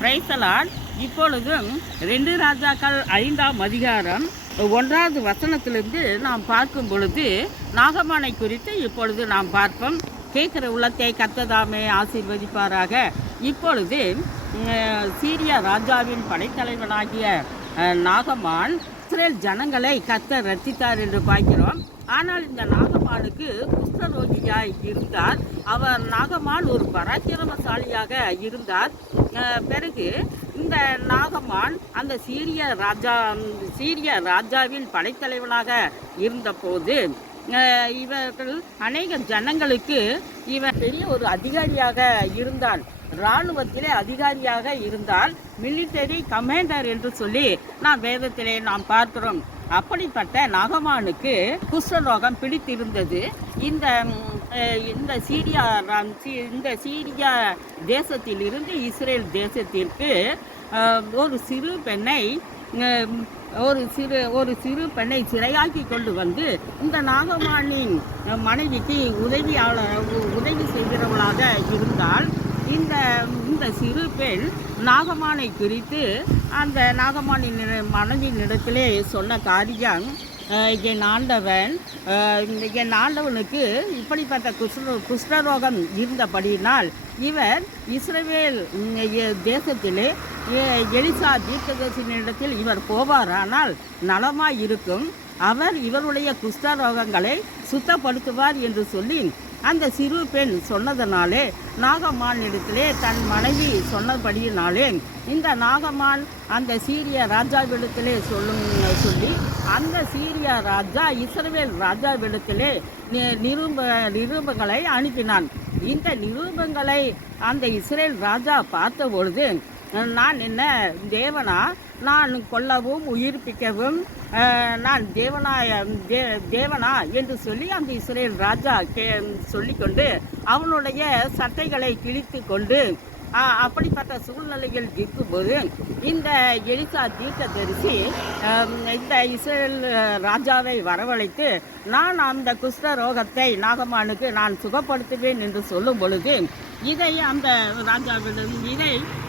Praise the Lord. இப்பொழுதும் 2 ராஜாக்கள் 5ஆம் அதிகாரம் 1வது வசனத்திலிருந்து நாம் பார்க்கும் பொழுது நாகமானை குறித்து இப்பொழுது நாம் பார்ப்போம். கேட்கிற உள்ளத்தை கர்த்தர் ஆசீர்வதிப்பாராக. இப்பொழுது சீரியா ராஜாவின் படைத்தலைவனாகிய நாகமான் இஸ்ரேல் ஜனங்களை கர்த்தர் ரட்சித்தார் என்று பார்க்கிறோம். ஆனால் இந்த நாகமானுக்கு குஷ்டரோகியாய் இருந்தார். அவர் நாகமான் ஒரு பராக்கிரமசாலியாக இருந்தார். பிறகு இந்த நாகமான் அந்த சீரிய ராஜாவின் படைத்தலைவனாக இருந்தபோது இவர்கள் அநேக ஜனங்களுக்கு இவர் பெரிய ஒரு அதிகாரியாக இருந்தான். இராணுவத்திலே அதிகாரியாக இருந்தால் மிலிட்டரி கமாண்டர் என்று சொல்லி நாம் வேதத்திலே நாம் பார்க்கிறோம். அப்படிப்பட்ட நாகமானுக்கு குஷ்டரோகம் பிடித்திருந்தது. இந்த சீரியா தேசத்திலிருந்து இஸ்ரேல் தேசத்திற்கு ஒரு சிறு பெண்ணை சிறையாக்கி கொண்டு வந்து இந்த நாகமானின் மனைவிக்கு உதவி செய்கிறவளாக இருந்தால் இந்த சிறு பெண் நாகமானை குறித்து அந்த நாகமானின் மனைவியினிடத்திலே சொன்ன காரியம், என் ஆண்டவனுக்கு இப்படிப்பட்ட குஷ்டரோகம் இருந்தபடியினால் இவர் இஸ்ரவேல் தேசத்திலே எலிசா தீர்க்கதரிசியினிடத்தில் இவர் போவாரானால் நலமாய் இருக்கும், அவர் இவருடைய குஷ்டரோகங்களை சுத்தப்படுத்துவார் என்று சொல்லி அந்த சிறு பெண் சொன்னதனாலே நாகமானிடத்திலே தன் மனைவி சொன்னபடியினாலே இந்த நாகமான் அந்த சீரிய ராஜாவிடத்திலே சொல்லி அந்த சீரியா ராஜா இஸ்ரவேல் ராஜாவிடத்திலே நிருபங்களை அனுப்பினான். இந்த நிருபங்களை அந்த இஸ்ரேல் ராஜா பார்த்தபொழுது, நான் என்ன தேவனா, நான் கொல்லவும் உயிர்ப்பிக்கவும் நான் தேவனா என்று சொல்லி அந்த இஸ்ரேல் ராஜா சொல்லிக்கொண்டு அவனுடைய சட்டைகளை கிழித்து கொண்டு அப்படிப்பட்ட சூழ்நிலைகள் இருக்கும்போது இந்த எலிசா தீர்க்கதரிசி இந்த இஸ்ரேல் ராஜாவை வரவழைத்து, நான் அந்த குஷ்ட ரோகத்தை நாகமானுக்கு நான் சுகப்படுத்துவேன் என்று சொல்லும் பொழுது இதை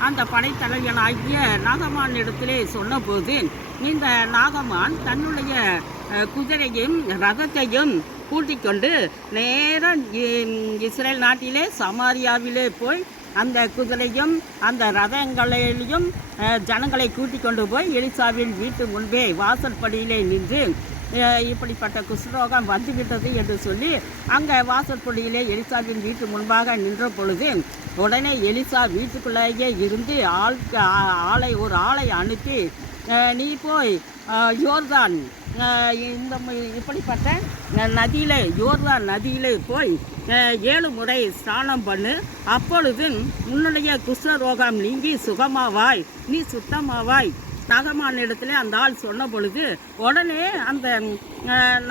அந்த படைத்தலைவனாகிய நாகமானிடத்திலே சொன்னபோது இந்த நாகமான் தன்னுடைய குதிரையும் ரகத்தையும் கூட்டிக் கொண்டு நேரம் இஸ்ரேல் நாட்டிலே சமாரியாவிலே போய் அந்த குதிரையும் அந்த ரதங்களையும் ஜனங்களை கூட்டிக் கொண்டு போய் எலிசாவின் வீட்டு முன்பே வாசற்படியிலே நின்று இப்படிப்பட்ட குஷ்டரோகம் வந்துவிட்டது என்று சொல்லி அங்கே வாசற்படியிலே எலிசாவின் வீட்டு முன்பாக நின்ற பொழுது உடனே எலிசா வீட்டுக்குள்ளேயே இருந்து ஒரு ஆளை அனுப்பி, நீ போய் யோர்தான் இப்படிப்பட்ட யோர்தான் நதியிலே போய் 7 முறை ஸ்நானம் பண்ணு, அப்பொழுது உன்னுடைய குஷ்டரோகம் நீங்கி சுகமாவாய், நீ சுத்தமாவாய். நாகமானிடத்திலே அந்த ஆள் சொன்ன பொழுது உடனே அந்த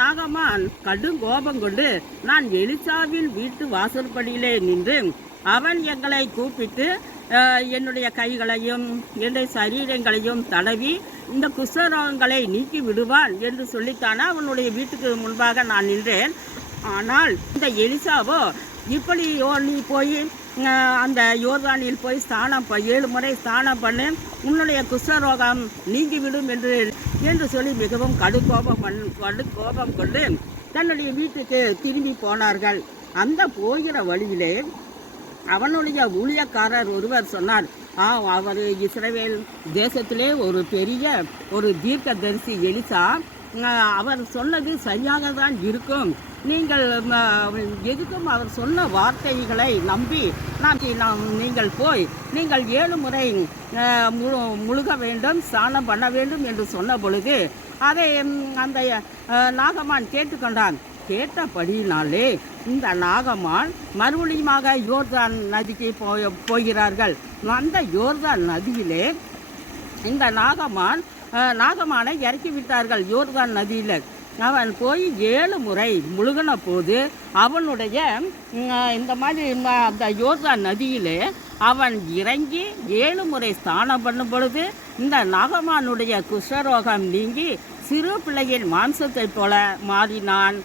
நாகமான் கடும் கோபம் கொண்டு, நான் எலிசாவின் வீட்டு வாசற்படியிலே நின்று அவன் எங்களை கூப்பிட்டு என்னுடைய கைகளையும் என்னுடைய சரீரங்களையும் தடவி இந்த குஷ்டரோகங்களை நீக்கி விடுவான் என்று சொல்லித்தானே அவனுடைய வீட்டுக்கு முன்பாக நான் நின்றேன். ஆனால் இந்த எலிசாவோ இப்படி நீ போய் அந்த யோர்தானில் போய் 7 முறை ஸ்நானம் பண்ணு, உன்னுடைய குஷ்டரோகம் நீங்கிவிடும் என்று சொல்லி மிகவும் கடுகோபம் கொண்டு தன்னுடைய வீட்டுக்கு திரும்பி போனார்கள். அந்த போகிற வழியிலே அவனுடைய ஊழியக்காரர் ஒருவர் சொன்னார், அவர் இஸ்ரவேல் தேசத்திலே ஒரு பெரிய தீர்க்கதரிசி எலிசா, அவர் சொன்னது சரியாக தான் இருக்கும், நீங்கள் எதுக்கும் அவர் சொன்ன வார்த்தைகளை நம்பி நீங்கள் போய் 7 முறை முழுக வேண்டும், ஸ்நானம் பண்ண வேண்டும் என்று சொன்ன பொழுது அதை அந்த நாகமான் கேட்டுக்கொண்டான். கேட்டபடியினாலே இந்த நாகமான் மறுபடியுமாக யோர்தான் நதிக்கு போகிறார்கள். அந்த யோர்தான் நதியிலே இந்த நாகமானை இறக்கிவிட்டார்கள். யோர்தான் நதியில் அவன் போய் 7 முறை முழுகின போது அவனுடைய இந்த மாதிரி அந்த யோர்தான் நதியிலே அவன் இறங்கி 7 முறை ஸ்நானம் பண்ணும் பொழுது இந்த நாகமானுடைய குஷ்டரோகம் நீங்கி சிறு பிள்ளையின் மாம்சத்தை போல மாறினான்.